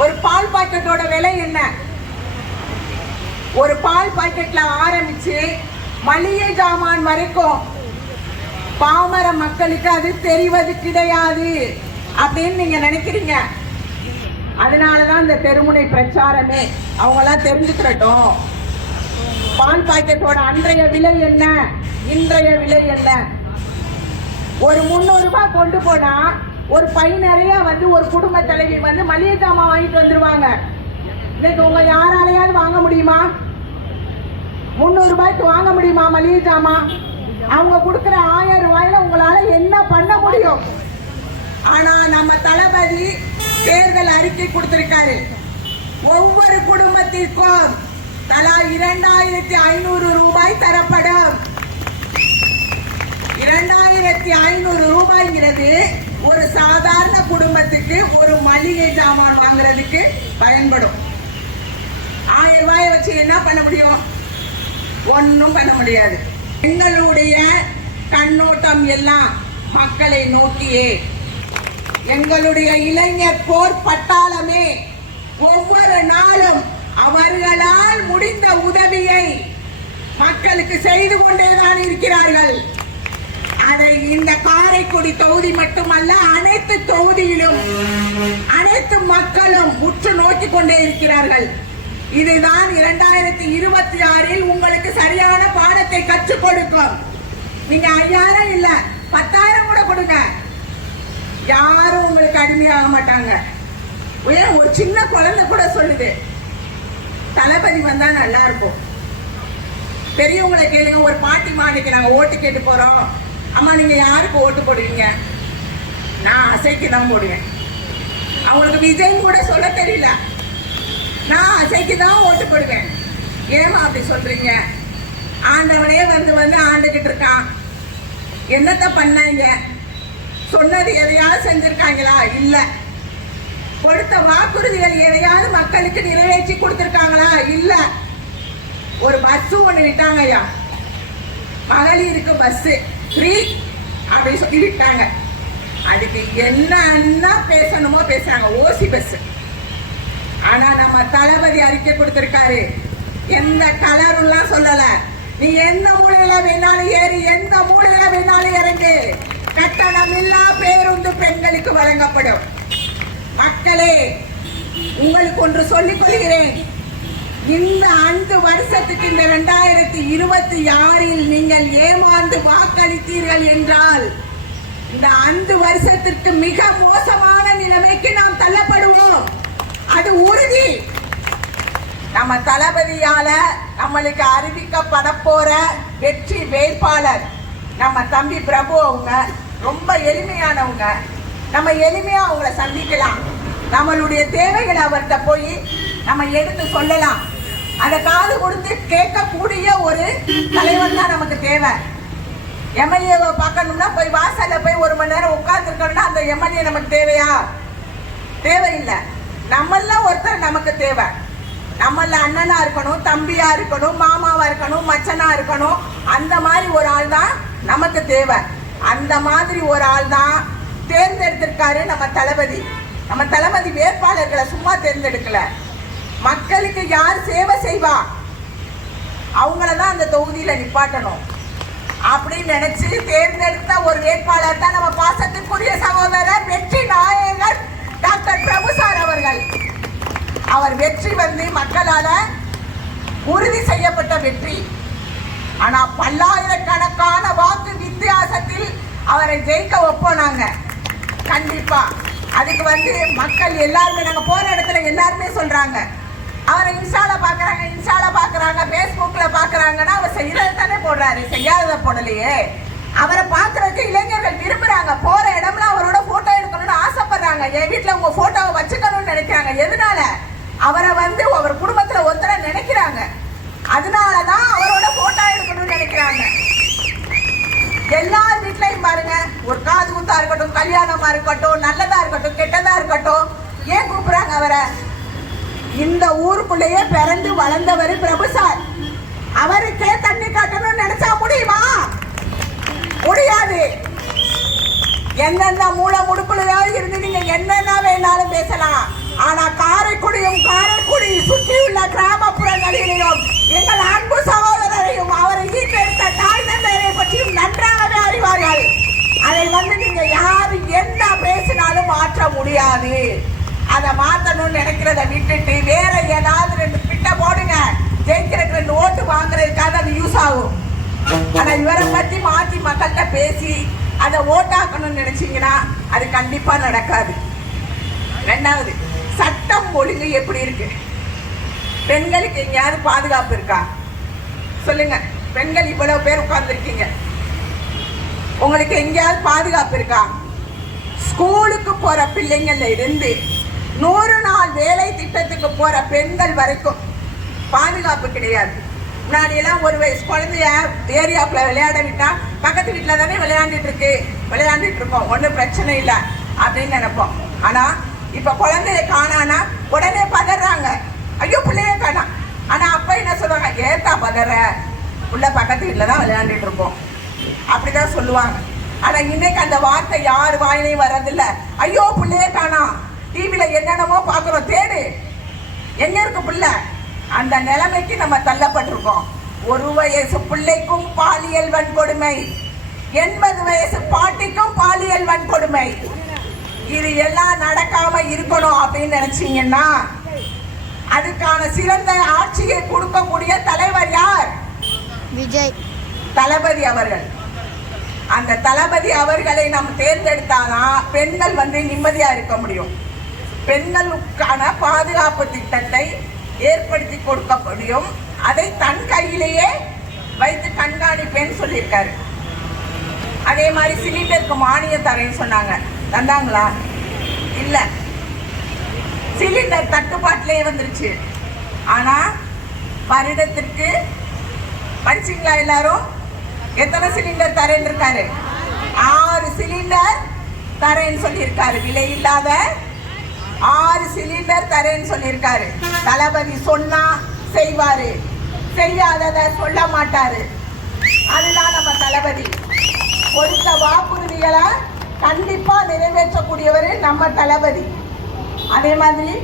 ஒரு பால் பாக்கெட்டோட விலை என்ன? ஒரு பால் பாக்கெட்ல ஆரம்பிச்சு மளிகை ஜாமான் வரைக்கும் பாமர மக்களுக்கு அது தெரிவது கிடையாது அப்படின்னு நீங்க நினைக்கிறீங்க. அதனாலதான் இந்த தெருமுனை பிரச்சாரமே. அவங்களாம் தெரிஞ்சுக்கிறட்டும் பால் பாக்கெட்டோட அன்றைய விலை என்ன, இன்றைய விலை என்ன. ஒரு 300 ரூபாய் கொண்டு போனா ஒரு பை நிறைய ஒரு குடும்ப தலைவி மளிகை ஜாமான் வாங்கிட்டு வந்துருவாங்க. இன்னைக்கு உங்க யாராலையாவது வாங்க முடியுமா? 300 ரூபாய்க்கு வாங்க முடியுமா மளிகை ஜாமான்? அவங்க கொடுக்கிற 1000 ரூபாயில உங்களால என்ன பண்ண முடியும்? ஆனா நம்ம தளபதி தேர்தல் அறிக்கை கொடுத்திருக்காரு. ஒவ்வொரு குடும்பத்திற்கும் தலா 2500 ரூபாய் தரப்படும். 2500 ரூபாய்ங்கிறது ஒரு சாதாரண குடும்பத்துக்கு ஒரு மளிகை ஜாமான் வாங்குறதுக்கு பயன்படும். 1000 ரூபாயை வச்சு என்ன பண்ண முடியும்? ஒன்னும் பண்ண முடியாது. எங்களுடைய கண்ணோட்டம் எல்லாம் மக்களை நோக்கியே. எங்களுடைய இளைஞர் போர் பட்டாளமே ஒவ்வொரு நாளும் அவர்களால் முடிந்த உதவியை மக்களுக்கு செய்து கொண்டேதான் இருக்கிறார்கள். அதை இந்த காரைக்குடி தொகுதி மட்டுமல்ல, அனைத்து தொகுதியிலும் அனைத்து மக்களும் உற்று நோக்கி கொண்டே இருக்கிறார்கள். இதுதான் 2026 உங்களுக்கு சரியான பாடத்தை கற்றுக் கொடுக்கும். நீங்க 5000 இல்ல 10,000 கூட கொடுங்க, யாரும் உங்களுக்கு அடிமையாக மாட்டாங்க. ஒரு சின்ன குழந்தை கூட சொல்லுது தளபதி வந்தா நல்லா இருக்கும். பெரியவங்களை கேளுங்க. ஒரு பாட்டி மாடிக்கு நாங்க ஓட்டு கேட்டு போறோம். அம்மா நீங்க யாருக்கு ஓட்டு போடுவீங்க? நான் அசைக்கு தான் போடுவேன். அவங்களுக்கு விஜய் கூட சொல்ல தெரியல, நான் அசைக்கு தான் ஓட்டு போடுவேன். ஏமா அப்படி சொல்றீங்க? ஆண்டவனே வந்து ஆண்டுகிட்டு இருக்கான். என்னத்த பண்ணாங்க? சொன்னது எதையாவது செஞ்சிருக்காங்களா? இல்ல. கொடுத்த வாக்குறுதிகள் எதையாவது மக்களுக்கு நிறைவேற்றி கொடுத்திருக்காங்களா? இல்ல. ஒரு பஸ் ஒண்ணு விட்டாங்க ஐயா, மகளிருக்கு பஸ் ஃப்ரீ அப்படி சொல்லி விட்டாங்க. அதுக்கு என்ன பேசணுமோ பேசுறாங்க, ஓசி பஸ். ஆனா நம்ம தளபதி அறிக்கை கொடுத்திருக்காரு, எந்த கலருலாம் சொல்லல. நீ எந்த மூலையில வேணாலும் ஏறி, எந்த மூலையில வேணாலும் இறங்கு, கட்டணமில்லா பேருந்து பெண்களுக்கு வழங்கப்படும். மக்களே, உங்களுக்கு ஒன்று சொல்லிக் கொள்கிறேன். இந்த 5 வருஷத்துக்கு, இந்த 2026 நீங்கள் ஏமாந்து வாக்களித்தீர்கள் என்றால் இந்த 5 வருஷத்திற்கு மிக மோசமான நிலைமைக்கு நாம் தள்ளப்படுவோம். அது உறுதி. நம்ம தளபதியால நம்மளுக்கு அறிவிக்கப்பட போற வெற்றி வேட்பாளர் நம்ம தம்பி பிரபு. அவங்க ரொம்ப எளிமையானவங்க. நம்ம எளிமையா அவங்கள சந்திக்கலாம். நம்மளுடைய தேவைகளை அவர்கிட்ட போய் நம்ம எடுத்து சொல்லலாம். அதை காது கொடுத்து கேட்கக்கூடிய ஒரு தலைவர் தான் நமக்கு தேவை. எம்எல்ஏவை பார்க்கணும்னா போய் வாசல்ல போய் 1 மணி நேரம் உட்கார்ந்து இருக்கணும்னா அந்த எம்எல்ஏ நமக்கு தேவையா? தேவையில்லை. நம்மெல்லாம் ஒருத்தர் நமக்கு தேவை. நம்மள அண்ணனா இருக்கணும், தம்பியா இருக்கணும், மாமாவா இருக்கணும், மச்சனா இருக்கணும். அந்த மாதிரி ஒரு ஆள் தான் நமக்கு தேவை. அந்த மாதிரி ஒரு ஆள் தான் தேர்ந்தெடுத்திருக்காரு நம்ம தளபதி. நம்ம தளபதி வேட்பாளர்களை சும்மா தேர்ந்தெடுக்கல. மக்களுக்கு யார் சேவை செய்வா அவங்களதான் அந்த தொகுதியில நிப்பாட்டணும் அப்படின்னு நினைச்சு தேர்ந்தெடுத்த ஒரு வேட்பாளர் தான் நம்ம பாசத்துக்குரிய சகோதரர் வெற்றி நாயகர் டாக்டர் பிரபு சார் அவர்கள். அவர் வெற்றி மக்களால உறுதி செய்யப்பட்ட வெற்றி. ஆனா பல்லாயிரக்கணக்கான வாக்கு வித்தியாசத்தில் அவரை ஜெயிக்க வைப்போனாங்க. கண்டிப்பா அதுக்கு மக்கள் எல்லாருமே, நாங்க போற இடத்துல எல்லாருமே சொல்றாங்க, அவரை இன்ஸ்டால பாக்குறாங்க, பேஸ்புக்ல பாக்குறாங்கன்னா அவர் செய்யறது தானே போடுறாரு, செய்யாததை போடலையே. அவரை பாக்குறதுக்கு இளைஞர்கள் விரும்புறாங்க. போற இடம்லாம் அவரோட போட்டோ எடுக்கணும்னு ஆசைப்படுறாங்க. என் வீட்டுல உங்க போட்டோவை வச்சுக்கணும்னு நினைக்கிறாங்க. எதனால? அவரை அவர் குடும்பத்துல ஒருத்தர நினைக்கிறாங்க. அதனாலதான் அவரோட போட்டோ எடுக்கணும்னு நினைக்கிறாங்க. எல்லார் வீட்லயும் பாருங்க, ஒரு காது குத்தா இருக்கட்டும், கல்யாணமா இருக்கட்டும், நல்லதா இருக்கட்டும், கெட்டதா இருக்கட்டும், ஏன் கூப்பிடுறாங்க அவரை? இந்த ஊருக்குள்ளேயே பிறந்து வளர்ந்தவர் பிரபு சார். அவருக்கே தண்ணி காட்டணும்னு நினைச்சா முடியுமா? முடியாது. என்னென்ன மூல முடுக்குள்ள இருந்து நீங்க என்னென்ன வேணாலும் பேசலாம். ஆனா நகரத்திலும் காரைக்குடி சுற்றியுள்ள கிராமப்புறங்களிலும் எங்கள் அன்பு சகோதரரையும் அவரை ஈட்டெடுத்த தாய் தந்தையரை பற்றியும் நன்றாகவே அறிவார்கள். அதை நீங்க யாரு என்ன பேசினாலும் மாற்ற முடியாது. அதை மாற்றணும்னு நினைக்கிறத விட்டுட்டு வேற ஏதாவது 2 பிட்ட போடுங்க, ஜெயிக்கிறதுக்கு 2 ஓட்டு வாங்குறதுக்காக அது யூஸ் ஆகும். ஆனா இவரை பத்தி மாற்றி மக்கள்கிட்ட பேசி அதை ஓட்டாக்கணும்னு நினைச்சீங்கன்னா அது கண்டிப்பா நடக்காது. 2வது, சட்டம் ஒழுங்கு எப்படி இருக்கு? பெண்களுக்கு எங்கேயாவது பாதுகாப்பு இருக்கா சொல்லுங்க? பெண்கள் இவ்வளவு பேர் உட்கார்ந்துருக்கீங்க, உங்களுக்கு எங்கேயாவது பாதுகாப்பு இருக்கா? ஸ்கூலுக்கு போற பிள்ளைங்கள்ல இருந்து 100 நாள் வேலை திட்டத்துக்கு போற பெண்கள் வரைக்கும் பாதுகாப்பு கிடையாது. முன்னாடி எல்லாம் 1 வயசு குழந்தைய ஏரியாப்புல விளையாட விட்டா பக்கத்து வீட்டுல தானே விளையாண்டுட்டு இருக்கோம், ஒன்றும் பிரச்சனை இல்லை அப்படின்னு நினைப்போம். ஆனா இப்ப குழந்தைய காணானா உடனே பதறாங்க, ஐயோ பிள்ளைய காணா. ஆனா அப்ப என்ன சொல்லுவாங்க, ஏத்தா பதற, உள்ள பக்கத்து வீட்டுல தான் விளையாண்டுட்டு இருக்கோம் அப்படிதான் சொல்லுவாங்க. ஆனா இன்னைக்கு அந்த வார்த்தை யார் வாயிலையும் வர்றதில்ல. ஐயோ பிள்ளைய காணா, டிவில என்னென்னமோ பாக்குறோம், தேடு எங்க இருக்கு பிள்ளை. அந்த நிலைமைக்கு நம்ம தள்ளப்பட்டிருக்கோம். 1 வயசு பிள்ளைக்கும் பாலியல் வன்கொடுமை, 80 வயசு பாட்டிக்கும் பாலியல் வன்கொடுமை. இது எல்லாம் நடக்காம இருக்கணும் அப்படின்னு நினைச்சீங்கன்னா அதுக்கான சிறந்த ஆட்சியை கொடுக்கக்கூடிய தலைவர் யார்? விஜய் தளபதி அவர்கள். அந்த தளபதி அவர்களை நாம் தேர்ந்தெடுத்தாதான் பெண்கள் நிம்மதியா இருக்க முடியும். பெண்களுக்கான பாதுகாப்பு திட்டத்தை ஏற்படுத்தி கொடுக்க முடியும். அதை தன் கையிலேயே வைத்து கண்காணிப்பேன்னு சொல்லியிருக்காரு. அதே மாதிரி சிலிண்டருக்கு மானியம் தரேன்னு சொன்னாங்க, தந்தாங்களா? இல்ல, சிலிண்டர் தட்டுப்பாட்டிலேயே வந்துருச்சு. ஆனா வருடத்திற்கு படிச்சீங்களா எல்லாரும்? எத்தனை சிலிண்டர் தரேன்னு இருக்காரு? 6 சிலிண்டர் தரேன்னு சொல்லியிருக்காரு. விலை இல்லாத 6 சிலிண்டர் தரேன்னு சொல்லியிருக்காரு. தளபதி சொன்னா செய்வாரு, செய்யாதத சொல்ல மாட்டாரு. அதுதான் நம்ம தளபதி. கொடுத்த வாக்குறுதிகளை கண்டிப்பா நிறைவேற்றக்கூடியவர் நம்ம தளபதி. அதே மாதிரி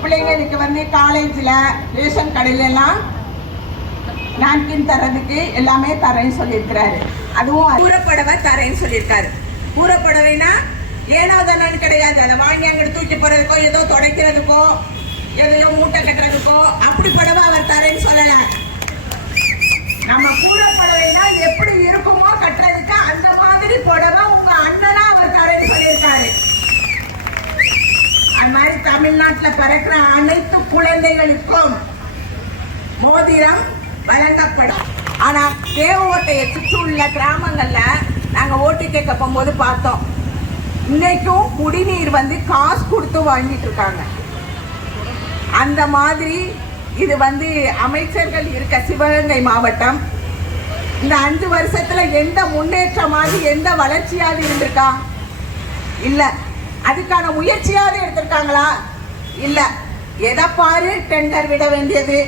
பிள்ளைங்களுக்கு காலேஜில் ரேஷன் கடையில எல்லாம் நாப்கின் தரதுக்கு எல்லாமே தரேன்னு சொல்லியிருக்கிறாரு. அதுவும் கூறப்படவை தரேன்னு சொல்லியிருக்காரு. கூறப்படவைனா ஏனோ தானு கிடையாது, அதை வாங்கி அங்கிட்டு தூக்கி போறதுக்கோ ஏதோ துடைக்கிறதுக்கோ எதையோ மூட்டை கட்டுறதுக்கோ அப்படி படவை அவர் தரேன்னு சொல்லல. நம்ம கூறப்படவைனா எப்படி இருக்குமோ கட்டுறதுக்கு அந்த மாதிரி புடவை உங்க அண்ணனா அவர் தரேன்னு சொல்லியிருக்காரு. அது மாதிரி தமிழ்நாட்டில் பிறக்கிற அனைத்து குழந்தைகளுக்கும் மோதிரம் வழங்கப்படும். ஆனா தேவகோட்டையை சுற்றியுள்ள கிராமங்கள்ல நாங்க ஓட்டு கேட்க போகும்போது பார்த்தோம், இன்னைக்கும் குடிநீர் காசு கொடுத்து வாங்கிட்டு இருக்காங்க. அந்த மாதிரி இது அமைச்சர்கள் இருக்க சிவகங்கை மாவட்டம் இந்த 5 வருஷத்துல எந்த முன்னேற்றமாவது எந்த வளர்ச்சியாவது இருந்திருக்கா? இல்ல. அதுக்கான முயற்சியாவது எடுத்திருக்காங்களா? இல்ல. எதை பாரு டெண்டர் விட வேண்டியது.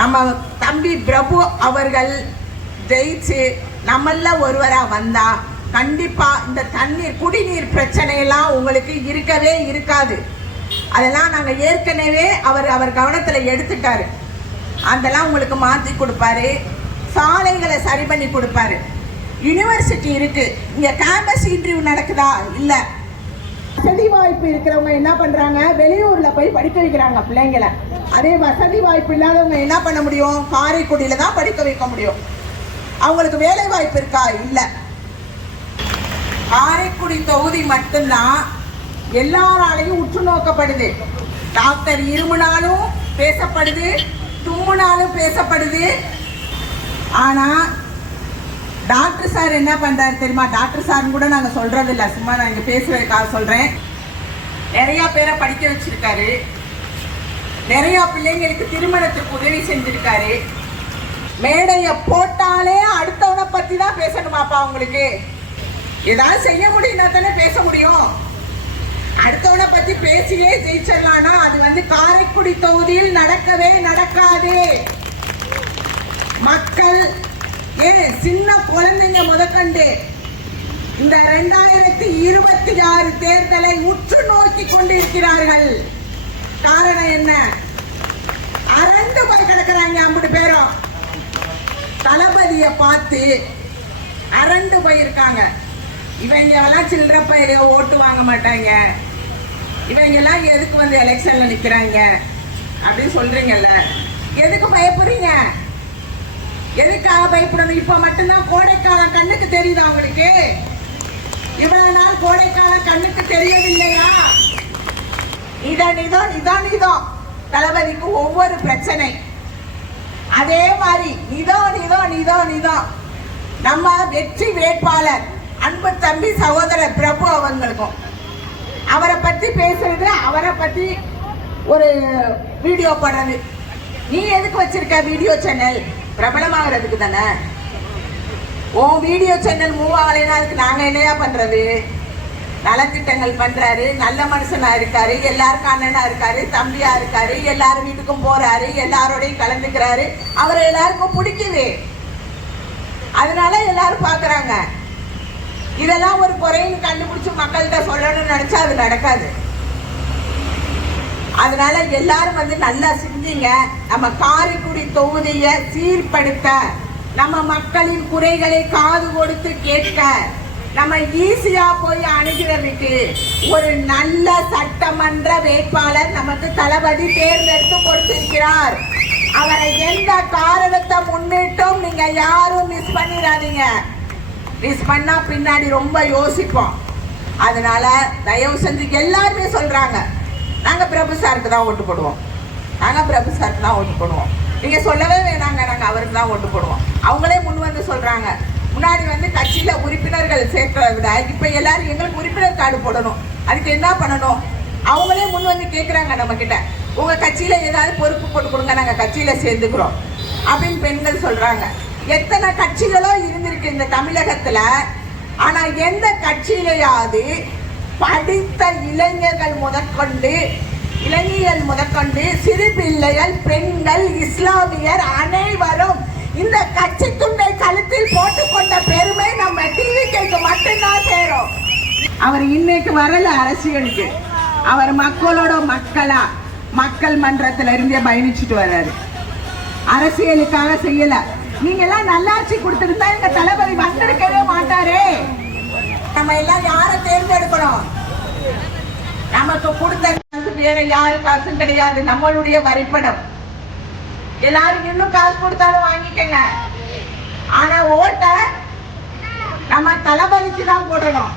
நம்ம தம்பி பிரபு அவர்கள் ஜெயிச்சு நம்மள ஒருவரா வந்தா கண்டிப்பா இந்த தண்ணீர் குடிநீர் பிரச்சனையெல்லாம் உங்களுக்கு இருக்கவே இருக்காது. அதெல்லாம் நாங்க ஏற்கனவே அவர் கவனத்துல எடுத்துட்டாரு. அதெல்லாம் உங்களுக்கு மாற்றி கொடுப்பாரு, சாலைகளை சரி பண்ணி கொடுப்பாரு. யூனிவர்சிட்டி இருக்கு, இங்க கேம்பஸ் இன்டர்வியூ நடக்குதா? இல்ல. வசதி வாய்ப்பு இருக்கிறவங்க என்ன பண்றாங்க, வெளியூர்ல போய் படிக்க வைக்கிறாங்க பிள்ளைங்களை. அதே வசதி வாய்ப்பு இல்லாதவங்க என்ன பண்ண முடியும், காரைக்குடியில தான் படிக்க வைக்க முடியும். அவங்களுக்கு வேலை வாய்ப்பு இருக்கா? இல்ல. காரைக்குடி தொகுதி மட்டும்தான் எல்லாராலையும் உற்று நோக்கப்படுது. டாக்டர் இருமுனாலும் பேசப்படுது, தும்முனாலும் பேசப்படுது. ஆனா டாக்டர் சார் என்ன பண்றாரு தெரியுமா? டாக்டர் சார் கூட நாங்க சொல்றது இல்ல, சும்மா நான் இங்க பேசுறதுக்காக சொல்றேன். நிறைய பேரை படிக்க வச்சிருக்காரு, நிறைய பிள்ளைங்களுக்கு திருமணத்துக்கு உதவி செஞ்சிருக்காரு. மேடைய போட்டாலே அடுத்தவனை பத்தி தான் பேசணுமாப்பா? உங்களுக்கு ஏதாவது செய்ய முடியும்னா தானே பேச முடியும். அடுத்தவனை பத்தி பேசியே ஜெயிச்சிடலாம்னா அது காரைக்குடி தொகுதியில் நடக்கவே நடக்காது. மக்கள் சின்ன குழந்தைங்க முதற்கண்டு இந்த 2026 தேர்தலை உற்று நோக்கி கொண்டிருக்கிறார்கள். காரணம் என்ன? அரண்டு போய் கிடக்குறாங்க அம்புட்டு பேரும். தளபதிய பார்த்து அரண்டு போயிருக்காங்க. இவங்க எல்லாம் சில்லற பயிர ஓட்டு வாங்க மாட்டாங்க, இவங்க எல்லாம் எதுக்கு வந்து எலெக்ஷன்ல நிக்கிறாங்க அப்படின்னு சொல்றீங்கல்ல, எதுக்கு பயப்படுறீங்க? எதுக்காக பயப்படணும்? இப்ப மட்டும்தான் கோடைக்காலம் கண்ணுக்கு தெரியுதா உங்களுக்கு? இவ்வளவு நாள் கோடைக்காலம் கண்ணுக்கு தெரியவில்லையா? இதோ தளபதிக்கு ஒவ்வொரு பிரச்சனை. அதே மாதிரி இதோ நம்ம வெற்றி வேட்பாளர் அன்பு தம்பி சகோதரர் பிரபு அவங்களுக்கும் அவரை பத்தி பேசுறது, அவரை பத்தி ஒரு வீடியோ போடுறது. நீ எதுக்கு வச்சிருக்க வீடியோ சேனல்? பிரபலமாகிறதுக்கு தானே. உன் வீடியோ சேனல் மூவ் ஆகலைன்னா அதுக்கு நாங்க என்னையா பண்றது? நலத்திட்டங்கள் பண்றாரு, நல்ல மனுஷனா இருக்காரு, எல்லாருக்கும் அண்ணனா இருக்காரு, தம்பியா இருக்காரு, எல்லாரும் வீட்டுக்கும் போறாரு, எல்லாரோடையும் கலந்துக்கிறாரு, அவரை எல்லாருக்கும் பிடிக்குது, அதனால எல்லாரும் பாக்குறாங்க. இதெல்லாம் ஒரு குறைன்னு கண்டுபிடிச்சு மக்கள்கிட்ட சொல்லணும்னு நினைச்சா அது நடக்காது. அதனால எல்லாரும் வந்து நல்லா சிந்திங்க. நம்ம காரைக்குடி தொகுதியை சீர்படுத்த, நம்ம மக்களின் குறைகளை காது கொடுத்து கேட்க, நம்ம ஈஸியா போய் அணுகிறதுக்கு ஒரு நல்ல சட்டமன்ற வேட்பாளர் நமக்கு தளபதி தேர்ந்தெடுத்து கொடுத்திருக்கிறார். அவரை எந்த காரணத்தை முன்னிட்டும் நீங்க யாரும் மிஸ் பண்ணிடாதீங்க. மிஸ் பண்ணா பின்னாடி ரொம்ப யோசிப்போம். அதனால தயவு செஞ்சு எல்லாருமே சொல்றாங்க, நாங்க பிரபு சாருக்கு தான் ஓட்டு போடுவோம், நாங்க பிரபு சாருக்கு தான் ஓட்டு போடுவோம். நீங்க சொல்லவே வேணாங்க, நாங்க அவருக்கு தான் ஓட்டு போடுவோம். அவங்களே முன் வந்து சொல்றாங்க. முன்னாடி வந்து கட்சியில உறுப்பினர்கள் சேர்க்கிறத விட இப்ப எல்லாரும் எங்களுக்கு உறுப்பினர் கார்டு போடணும், அதுக்கு என்ன பண்ணணும்? அவங்களே முன் வந்து கேட்கிறாங்க நம்ம கிட்ட, உங்க கட்சியில ஏதாவது பொறுப்பு போட்டு கொடுங்க, நாங்க கட்சியில சேர்ந்துக்கிறோம் அப்படின்னு பெண்கள் சொல்றாங்க. எத்தனை கட்சிகளோ இருந்திருக்கு இந்த தமிழகத்துல. ஆனா எந்த கட்சியிலையாவது படித்த இளைஞர்கள் முதற்கொண்டு சிறு பிள்ளைகள், பெண்கள், இஸ்லாமியர் அனைவரும் இந்த கட்சி துண்டை கழுத்தில் போட்டுக்கொண்ட பெருமை நம்ம டிவிக்கு மட்டும்தான் சேரும். அவர் இன்னைக்கு வரல அரசியலுக்கு, அவர் மக்களோட மக்களா மக்கள் மன்றத்துல இருந்தே பயணிச்சுட்டு வர்றாரு. அரசியலுக்காக செய்யல. நீங்க எல்லாம் நல்லாட்சி கொடுத்திருந்தா இந்த தளபதி வந்திருக்கவே மாட்டாரே. நம்ம எல்லாம் யாரை தேர்ந்தெடுக்கணும்? நமக்கு கொடுத்த வேற யாரு காசும் கிடையாது, நம்மளுடைய வரிப்படம். எல்லாரும் இன்னும் காசு கொடுத்தாலும் வாங்கிக்கங்க, ஆனா ஓட்ட நம்ம தளபதிக்கு தான் போடணும்.